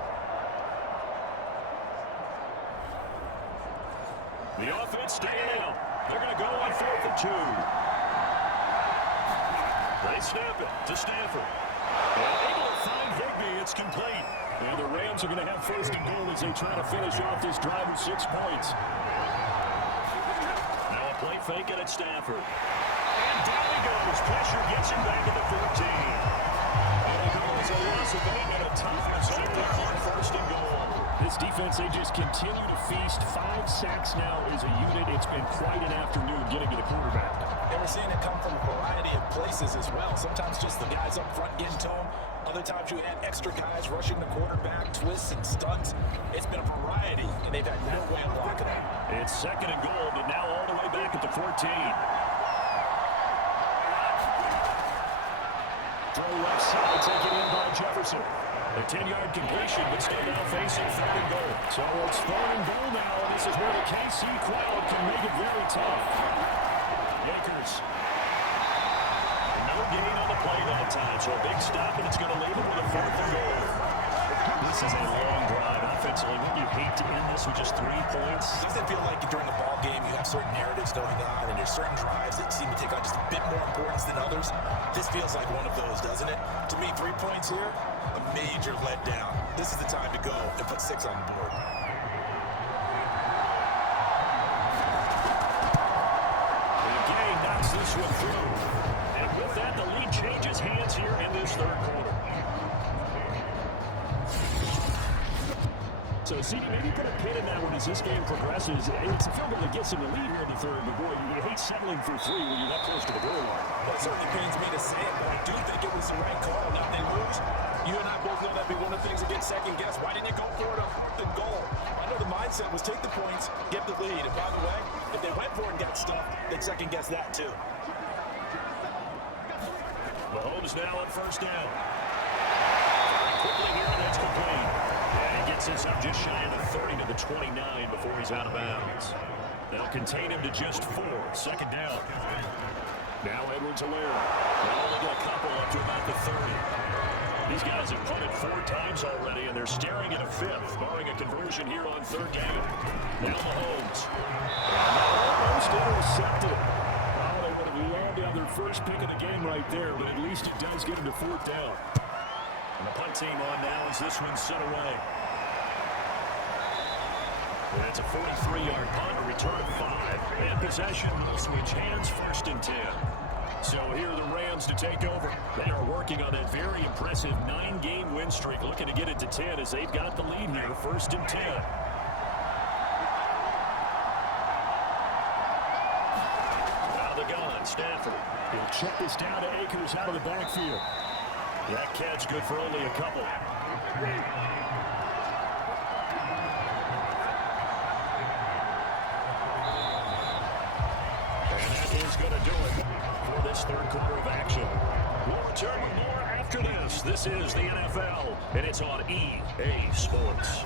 The offense staying out. They're going to go on 4th and 2. They snap it to Stafford. It's complete. And the Rams are going to have 1st and goal as they try to finish off this drive with 6 points. Now a play fake at Stafford. And down he goes. Pressure gets him back to the 14. And he goes a loss of 8 and a tough result there on 1st and goal. This defense, they just continue to feast. 5 sacks now as a unit. It's been quite an afternoon getting to the quarterback. And we're seeing it come from a variety of places as well. Sometimes just the guys up front getting to him. Other times you had extra guys rushing the quarterback, twists and stunts. It's been a variety, and they've had no way of blocking it. It's 2nd and goal, but now all the way back at the 14. Throw left side, taken in by Jefferson. A 10-yard completion, but still now facing 3rd and goal. So it's 3rd and goal now, and this is where the KC crowd can make it very tough. Akers. No gain on the play that time, so a big stop, and it's going to leave him with a 4th and goal. This is a long drive offensively. Wouldn't you hate to end this with just 3 points? Doesn't it feel like during a ball game you have certain narratives going on and there's certain drives that seem to take on just a bit more importance than others? This feels like one of those, doesn't it? To me, 3 points here, a major letdown. This is the time to go and put 6 on the board. The game knocks this one through. And with that, the lead changes hands here in this third quarter. So, CD, maybe put a pin in that one as this game progresses. It's a field goal that gets him the lead here in the third, but boy, you hate settling for 3 when you're that close to the goal line. Well, it certainly pains me to say it, but I do think it was the right call. Now they lose. You and I both know that'd be one of the things that gets second guess. Why didn't you go for it the goal? I know the mindset was take the points, get the lead. And by the way, if they went for it and got stuffed, they'd second guess that too. Mahomes now on first down. Quickly here, and that's complete. And he gets this up just shy of the 30 to the 29 before he's out of bounds. They'll contain him to just 4. Second down. Now Edwards-Helaire. They'll only get a couple up to about the 30. These guys have punted 4 times already, and they're staring at a 5th, barring a conversion here on third down. Now Mahomes. Almost intercepted. Well, they would have loved to have their first pick of the game right there, but at least it does get them to 4th down. And the punt team on now as this one's set away. And that's a 43-yard punt, a return of 5. And possession will switch hands, 1st and 10. So here are the Rams to take over. They are working on that very impressive 9-game win streak, looking to get it to 10 as they've got the lead here, 1st and 10. Now the gun, Stafford. He'll check this down to Akers out of the backfield. That catch good for only a couple. And that is going to do it for this third quarter of action. We'll return with more after this. This is the NFL, and it's on EA Sports.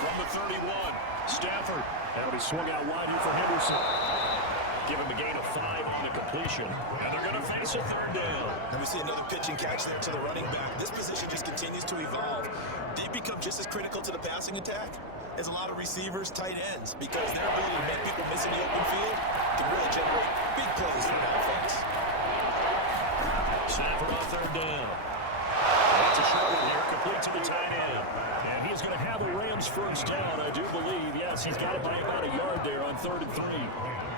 From the 31, Stafford. That'll be swung out wide here for Henderson. Give him a gain of 5 on the completion, and they're going to face a third down. And we see another pitch and catch there to the running back. This position just continues to evolve. They've become just as critical to the passing attack as a lot of receivers, tight ends, because their ability to make people miss in the open field can really generate big plays for an offense. Stafford on third down. That's a short one here, complete to the tight end. And he's going to have a Rams first down, I do believe. Yes, he's got it by about a yard there on 3rd and 3.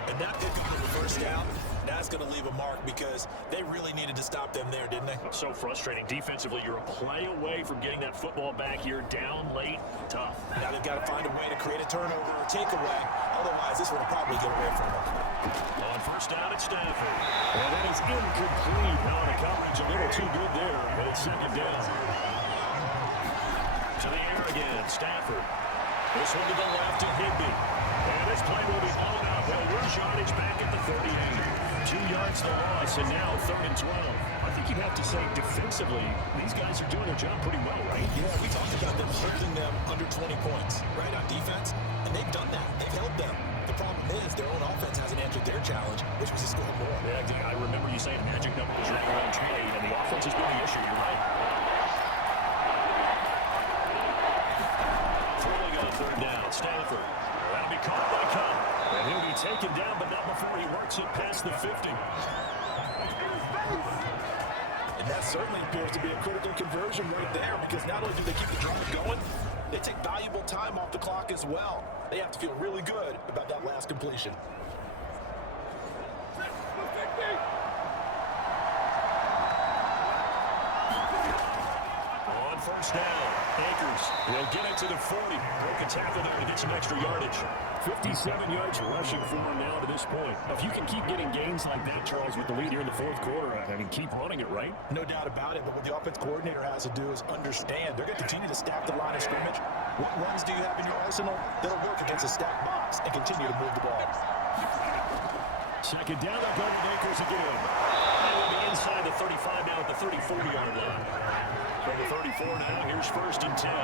And that did go to the first down. That's going to leave a mark because they really needed to stop them there, didn't they? So frustrating. Defensively, you're a play away from getting that football back here, down late, tough. Now they've got to find a way to create a turnover or takeaway. Otherwise, this will probably get away from them. On first down at Stafford. And that is incomplete. Now the coverage a little too good there, but it's 2nd down. To the air again, Stafford. This one to the left to Higbee. And this play will be blown up. Well, Rush yardage back at the 38. 2 yards the loss, and now 3rd and 12. I think you'd have to say defensively, these guys are doing their job pretty well, right? Yeah, we talked about them holding them under 20 points, right, on defense, and they've done that. They've held them. The problem is their own offense hasn't answered their challenge, which was to score more. Yeah, I remember you saying the magic number was right around 20, and the offense has been the issue. You're right. Throwing on third down, Stafford. That'll be caught by Cup. And he'll be taken down, but not before he works it past the 50. And that certainly appears to be a critical conversion right there, because not only do they keep the drive going, they take valuable time off the clock as well. They have to feel really good about that last completion. On first down, Akers will get it to the 40. Broke a tackle there to get some extra yardage. 57 yards rushing for him now to this point. If you can keep getting gains like that, Charles, with the lead here in the 4th quarter, I mean, keep running it, right? No doubt about it, but what the offense coordinator has to do is understand they're going to continue to stack the line of scrimmage. What runs do you have in your arsenal that'll work against a stacked box and continue to move the ball? 2nd down, they're going with Akers again. And will be inside the 35 now at the 34-yard line. From the 34 now, here's 1st and 10.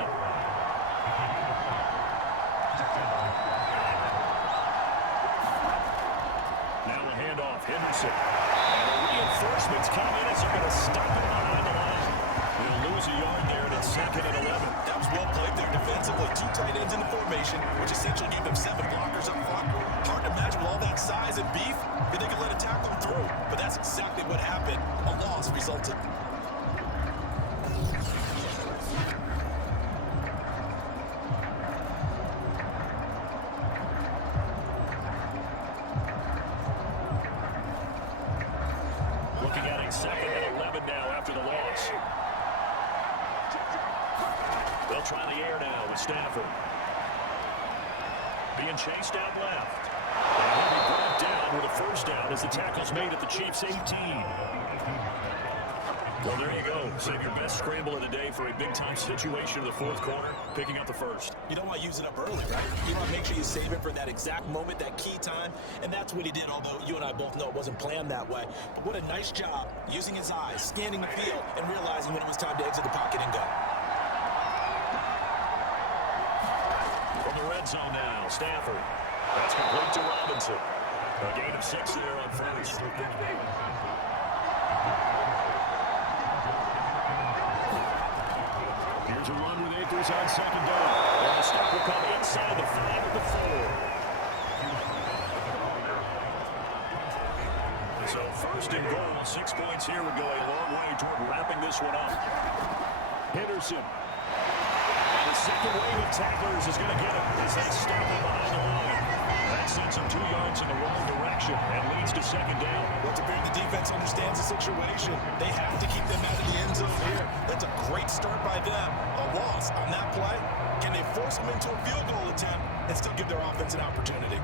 Now a handoff, Henderson. And a Reinforcements come in as they're going to stop it behind the line. They'll lose a yard there, and it's 2nd and 11. That was well played there defensively. 2 tight ends in the formation, which essentially gave them 7 blockers up front. Hard to imagine with all that size and beef if they could let a tackle through. But that's exactly what happened. A loss resulted. Looking at it, 2nd and 11 now after the loss. They'll try the air now with Stafford. Being chased out left. And he'll be brought down with a first down as the tackle's made at the Chiefs' 18. Well, there you go. Save your best scramble of the day for a big-time situation in the 4th quarter, picking up the first. You don't want to use it up early, right? You want to make sure you save it for that exact moment, that key time. And that's what he did, although you and I both know it wasn't planned that way. But what a nice job using his eyes, scanning the field, and realizing when it was time to exit the pocket and go. From the red zone now, Stafford. That's complete to Robinson. A gain of 6 there on first. Here's a run with Akers on 2nd down. And the stop will come inside the 5 of the 4. So 1st and goal, 6 points here would go a long way toward wrapping this one up. Henderson. And the second wave of tacklers is going to get him as they stop him behind the line. That sends him 2 yards in the wrong direction and leads to 2nd down. Well, to bear the defense understands the situation. They have to keep them out of the end zone here. That's a great start by them. A loss on that play. Can they force them into a field goal attempt and still give their offense an opportunity?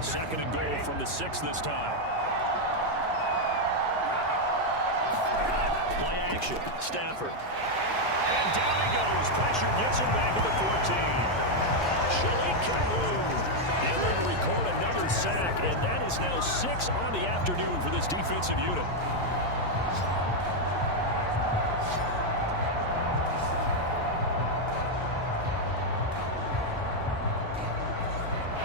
2nd and goal from the 6 this time. Play action. Stafford. And down he goes. Pressure gets him back at the 14. And they're going to record another sack, and that is now 6 on the afternoon for this defensive unit.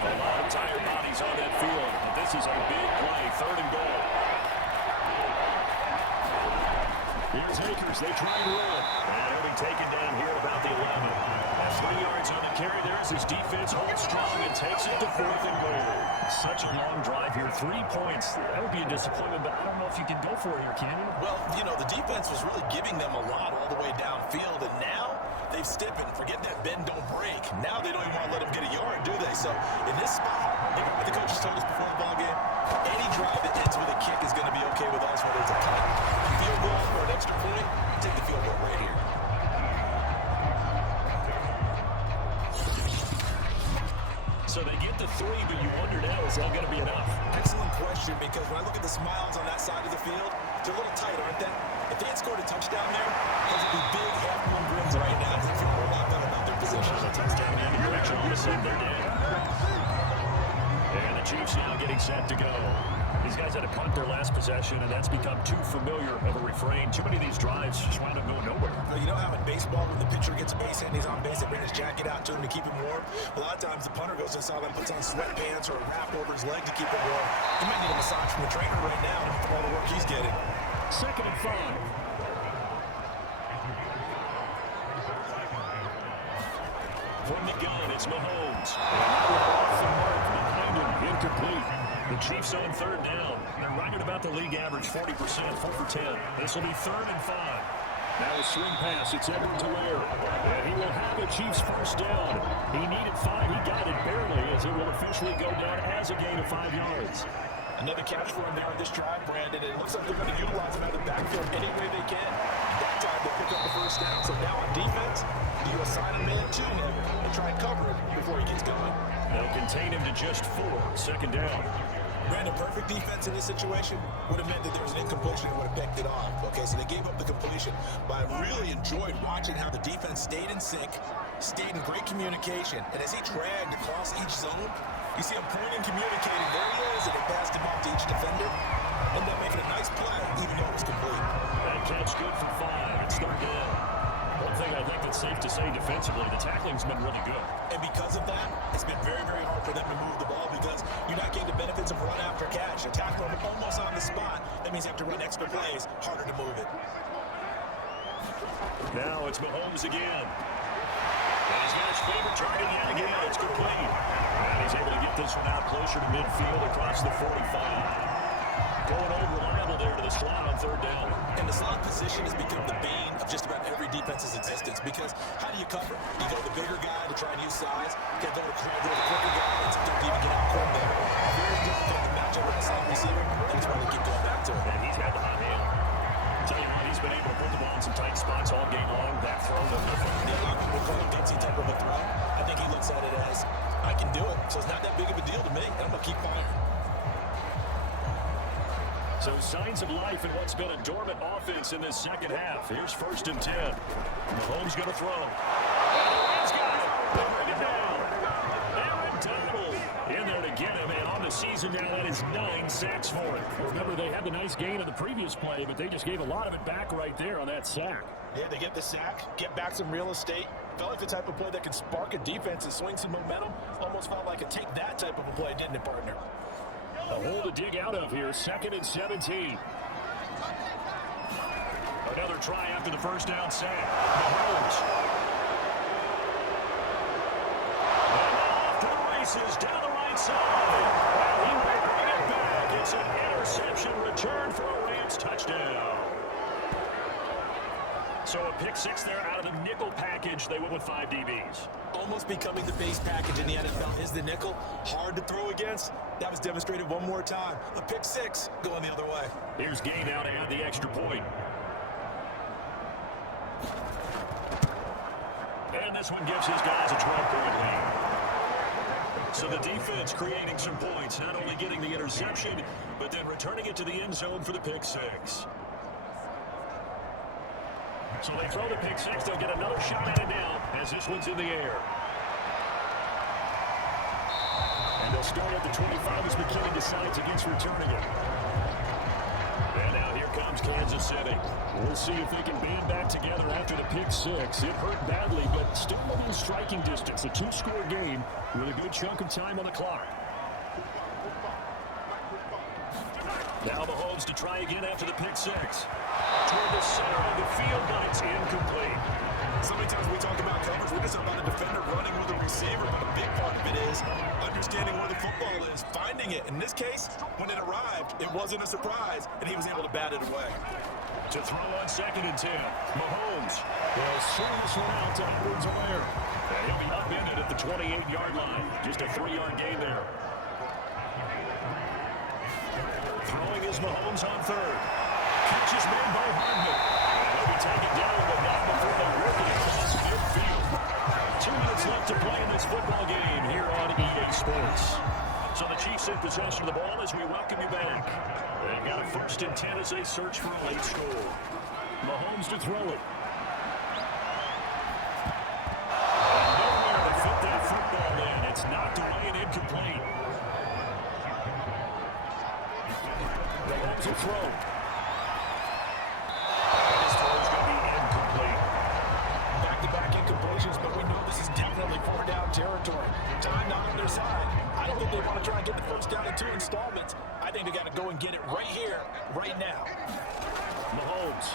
A lot of tired bodies on that field, but this is a big play, 3rd and goal. Here's Akers. They try to roll it. And he'll be taken down here at about the 11. 3 yards on the carry there as his defense holds strong and takes it to 4th and goal. Such a long drive here. 3 points. That would be a disappointment, but I don't know if you can go for it here, can you? Well, you know, the defense was really giving them a lot all the way downfield, and now they've stiffened, forget that bend, don't break. Now they don't even want to let them get a yard, do they? So in this spot, like what the coaches told us before the ball game, any drive that ends with a kick is going to be okay with us, whether it's a cut, field goal, or an extra point. Take the field goal right here. So they get the 3, but you wonder now, is that going to be enough? Excellent question, because when I look at the smiles on that side of the field, they're a little tight, aren't they? If they had scored a touchdown there, those would be big, half-moon grins right now. They feel a lot better about their position. A touchdown in the direction. All of a sudden, they're down. And the Chiefs now getting set to go. These guys had to punt their last possession, and that's become too familiar of a refrain. Too many of these drives just wind up going nowhere. Well, you know how in baseball, when the pitcher gets a base hit and he's on base, they bring his jacket out to him to keep him warm? A lot of times the punter goes inside and puts on sweatpants or a wrap over his leg to keep him warm. He might need a massage from the trainer right now for all the work he's getting. 2nd and 5. From the gun, it's Mahomes. Off the mark behind him. Incomplete. The Chiefs on 3rd down. They're right at about the league average, 40%, 4 for 10. This will be 3rd and 5. Now a swing pass. It's Edwards-Helaire. And he will have a Chiefs first down. He needed 5. He got it barely, as it will officially go down as a gain of 5 yards. Another catch for him there on this drive, Brandon. And it looks like they're going to utilize him out of the backfield any way they can. That time they pick up the first down. So now on defense, you assign a man to him and try and cover him before he gets going. They'll contain him to just 4. 2nd down. Brandon, perfect defense in this situation would have meant that there was an incompletion and would have backed it off. Okay, so they gave up the completion. But I really enjoyed watching how the defense stayed in sync, stayed in great communication. And as he dragged across each zone, you see him pointing, communicating. There he is, and they passed him off to each defender. Ended up making a nice play, even though it was complete. That catch good for 5. It's 3rd down. One thing I think that's safe to say defensively, the tackling's been really good. And because of that, it's been very, very hard for them to move the ball because because you're not getting the benefits of run after catch. A tackle almost on the spot. That means you have to run extra plays, harder to move it. Now it's Mahomes again. And he's got his favorite target yet again. It's complete. And he's able to get this one out closer to midfield across the 45. Going unreliable there to the slot on third down. And the slot position has become the bane of just about every defense's existence because how do you cover? You go to the bigger guy to try and use size. You go to the quicker guy and sometimes even get out quick there. Very difficult to match up with a slot receiver. That's why we keep going back to it. And he's got the hot hand. Tell you what, he's been able to put the ball in some tight spots all game long. That throw to nothing. Yeah, like we're calling Dixie type of a throw. I think he looks at it as, I can do it, so it's not that big of a deal to me, and I'm going to keep firing. So signs of life in what's been a dormant offense in this second half. Here's 1st and 10. Mahomes going to throw. He's got it. They bring it down. Aaron Donald in there to get him. And on the season now, that is 9 sacks for him. Remember, they had the nice gain of the previous play, but they just gave a lot of it back right there on that sack. Yeah, they get the sack, get back some real estate. Felt like the type of play that can spark a defense and swing some momentum. Almost felt like a take that type of a play, didn't it, partner? A hole to dig out of here, 2nd and 17. Another try after the first down sack. Mahomes. And now off to the races down the right side. And he will bring it back. It's an interception return for a Rams touchdown. So a pick 6 there out of the nickel package. They went with 5 DBs. Almost becoming the base package in the NFL is the nickel. Hard to throw against. That was demonstrated one more time. A pick 6 going the other way. Here's Gay now to add the extra point. And this one gives his guys a 12-point lead. So the defense creating some points, not only getting the interception, but then returning it to the end zone for the pick 6. So they throw the pick 6. They'll get another shot at it now as this one's in the air. And they'll start at the 25 as McKinney decides against returning it. And now here comes Kansas City. We'll see if they can band back together after the pick 6. It hurt badly, but still within striking distance. A 2-score game with a good chunk of time on the clock. Now Mahomes to try again after the pick 6. Toward the center of the field, but it's incomplete. So many times we talk about coverage, we're just about a defender running with a receiver, but a big part of it is understanding where the football is, finding it. In this case, when it arrived, it wasn't a surprise, and he was able to bat it away. To throw on 2nd and 10, Mahomes. Well, swing this one out to Edwards-Helaire. And he'll be upended at the 28-yard line. Just a 3-yard gain there. Throwing is Mahomes on 3rd. Catch is made by Hardman. He'll be taken down, but not before they work it across midfield. 2 minutes left to play in this football game here on EA Sports. So the Chiefs in possession of the ball as we welcome you back. They've got a 1st and 10 as they search for a late score. Mahomes to throw it. And nowhere to fit that football in. It's knocked away and incomplete. Mahomes to throw. This throw's going to be incomplete. Back-to-back incompletions, but we know this is definitely 4-down territory. Time not on their side. I don't think they want to try and get the first down in 2 installments. I think they got to go and get it right here, right now. Mahomes.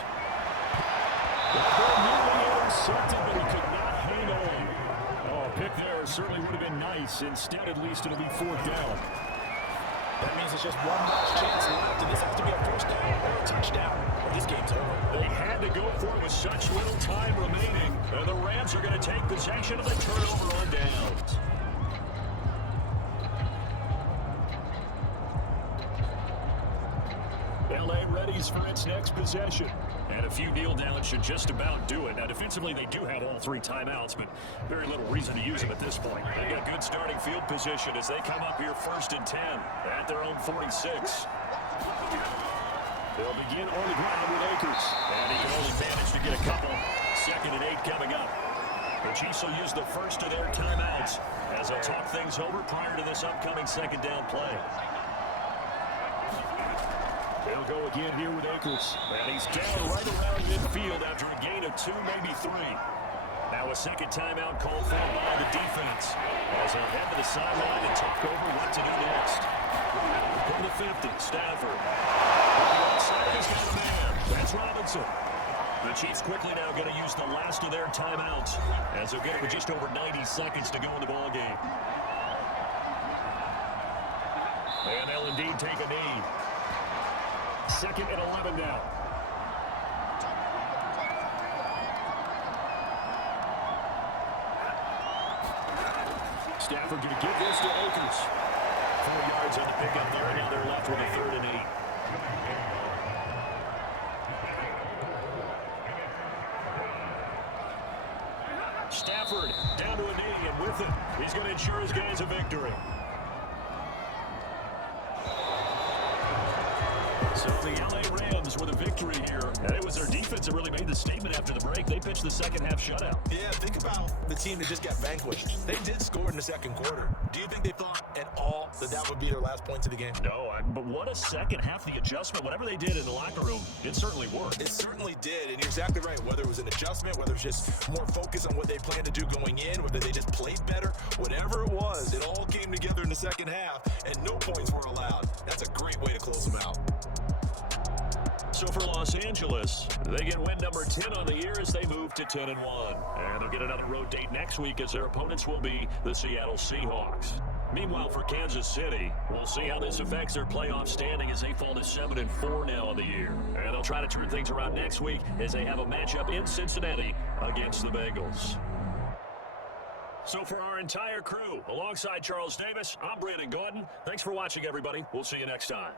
Nearly intercepted, but he could not hang on. Oh, a pick there certainly would have been nice. Instead, at least it'll be 4th down. That means it's just one last chance left, and this has to be a first down or a touchdown, or this game's over. They had to go for it with such little time remaining. And the Rams are going to take possession of the turnover on downs. LA readies for its next possession. And a few kneel downs should just about do it. Now, defensively, they do have all 3 timeouts, but very little reason to use them at this point. They got good starting field position as they come up here 1st and 10 at their own 46. They'll begin on the ground with Akers. And he can only manage to get a couple. 2nd and 8 coming up. The Chiefs will use the first of their timeouts as they'll talk things over prior to this upcoming 2nd down play. They'll go again here with Akers. And he's down right around midfield after a gain of 2, maybe 3. Now a second timeout called for by the defense as they'll head to the sideline and talk over what to do next. From the 50, Stafford. Outside is got a man. That's Robinson. The Chiefs quickly now going to use the last of their timeouts as they'll get it with just over 90 seconds to go in the ballgame. And they'll indeed take a knee. 2nd and 11 now. Stafford going to give this to Akers. 4 yards on the pickup there. Now they're left with a 3rd and 8. Stafford down to a knee, and with it, he's going to ensure his guys a victory. So the LA Rams with a victory here. And it was their defense that really made the statement after the break. They pitched the second half shutout. Yeah, think about the team that just got vanquished. They did score in the second quarter. Do you think they thought at all that that would be their last points of the game? No, but what a second half. The adjustment, whatever they did in the locker room, it certainly worked. It certainly did, and you're exactly right. Whether it was an adjustment, whether it's just more focus on what they planned to do going in, whether they just played better, whatever it was, it all came together in the second half, and no points were allowed. That's a great way to close them out. So for Los Angeles, they get win number 10 on the year as they move to 10-1. And they'll get another road date next week as their opponents will be the Seattle Seahawks. Meanwhile, for Kansas City, we'll see how this affects their playoff standing as they fall to 7-4 now on the year. And they'll try to turn things around next week as they have a matchup in Cincinnati against the Bengals. So for our entire crew, alongside Charles Davis, I'm Brandon Gordon. Thanks for watching, everybody. We'll see you next time.